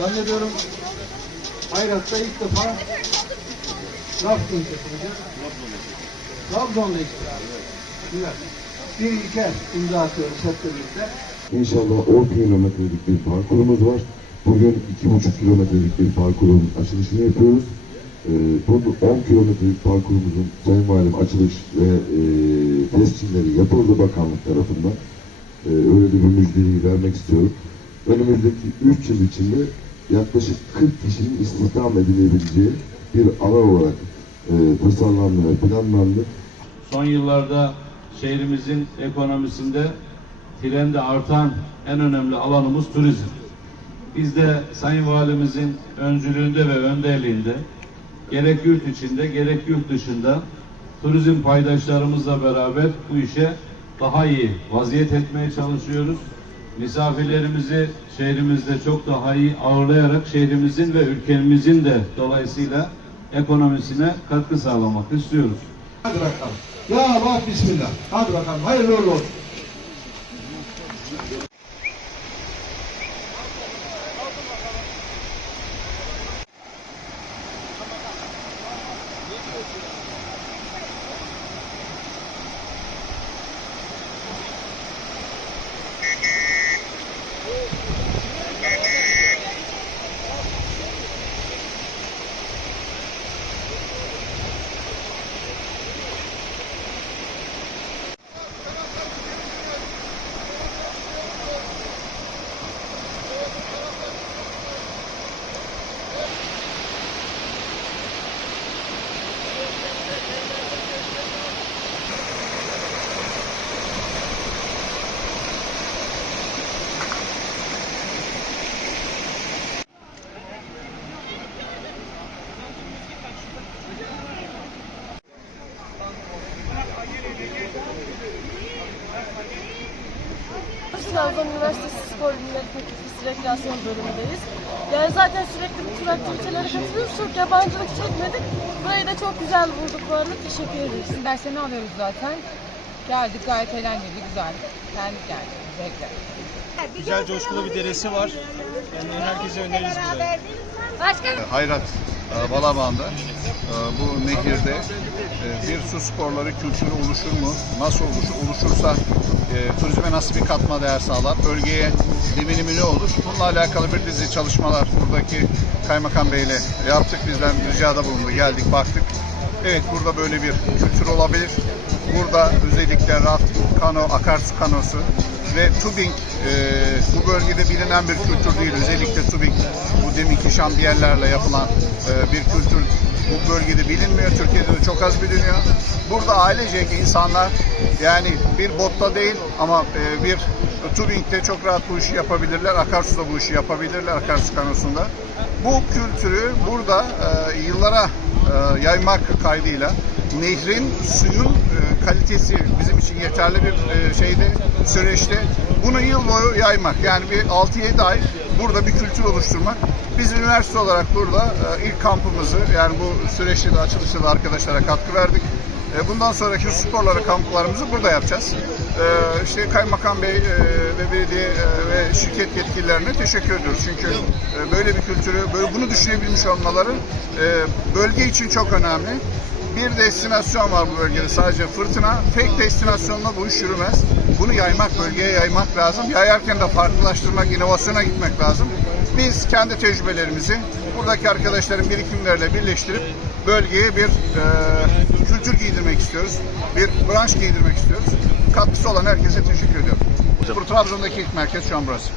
Zannediyorum Hayrat'ta ilk defa Trabzon yapılacak. Trabzon'la iştirak. Güzel. Bir ilke imza atıyoruz hep birlikte. İnşallah 10 kilometrelik bir parkurumuz var. Bugün 2,5 kilometrelik bir parkurun açılışını yapıyoruz. Ee, bu 10 kilometrelik parkurumuzun Sayın Valim açılış ve e, tescilleri yapıldı bakanlık tarafından. Ee, öyle de bir müjdeyi vermek istiyorum. Önümüzdeki 3 yıl içinde yaklaşık 40 kişinin istihdam edilebileceği bir alan olarak e, tasarlandı ve planlandı. Son yıllarda şehrimizin ekonomisinde trende artan en önemli alanımız turizm. Biz de Sayın Valimizin öncülüğünde ve önderliğinde gerek yurt içinde gerek yurt dışında turizm paydaşlarımızla beraber bu işe daha iyi vaziyet etmeye çalışıyoruz. Misafirlerimizi şehrimizde çok daha iyi ağırlayarak şehrimizin ve ülkemizin de dolayısıyla ekonomisine katkı sağlamak istiyoruz. Hadi bakalım. Ya Allah bismillah. Hadi bakalım. Hayırlı olsun. Trabzon Üniversitesi Spor Bilimleri Fakültesi Rekreasyon bölümündeyiz. Yani zaten sürekli bu tur aktivitelere katılıyoruz. Çok yabancılık çekmedik. Burayı da çok güzel bulduk bu arada. Teşekkür ederiz. Derslerini alıyoruz zaten. Geldik gayet eğlenceli, güzel. Beğendik yani. Zevkli. Güzel coşkulu bir deresi var. Yani herkese öneririz burayı. Hayrat e, Balabağ'ında e, bu nehirde bir su sporları kültürü oluşur mu? Nasıl oluşur? Oluşursa e, turizme nasıl bir katma değer sağlar? Bölgeye devinimi ne olur? Bununla alakalı bir dizi çalışmalar buradaki Kaymakam Bey'le yaptık. Bizden ricada bulundu. Geldik baktık. Evet burada böyle bir kültür olabilir. Burada özellikle rafting, kano, akarsu kanosu ve tubing e, bu bölgede bilinen bir kültür değil. Özellikle tubing bu deminki şambiyerlerle yapılan e, bir kültür bu bölgede bilinmiyor. Türkiye'de de çok az biliniyor. Burada ailecek insanlar yani bir botta değil ama e, bir tubingde çok rahat bu işi yapabilirler. Akarsu'da bu işi yapabilirler. Akarsu kanosunda. Bu kültürü burada e, yıllara e, yaymak kaydıyla nehrin suyun kalitesi bizim için yeterli bir e, şeyde süreçte bunu yıl boyu yaymak yani bir 6-7 ay burada bir kültür oluşturmak. Biz üniversite olarak burada e, ilk kampımızı yani bu süreçte de açılışta da arkadaşlara katkı verdik. E, Bundan sonraki sporları kamplarımızı burada yapacağız. E, İşte Kaymakam Bey ve belediye ve şirket yetkililerine teşekkür ediyoruz. Çünkü böyle bir kültürü, böyle bunu düşünebilmiş olmaları bölge için çok önemli. Bir destinasyon var bu bölgede sadece fırtına. Tek destinasyonla bu iş yürümez. Bunu yaymak, bölgeye yaymak lazım. Yayarken de farklılaştırmak, inovasyona gitmek lazım. Biz kendi tecrübelerimizi buradaki arkadaşların birikimleriyle birleştirip bölgeye bir e, kültür giydirmek istiyoruz. Bir branş giydirmek istiyoruz. Katkısı olan herkese teşekkür ediyorum. Bu Trabzon'daki ilk merkez şu an burası.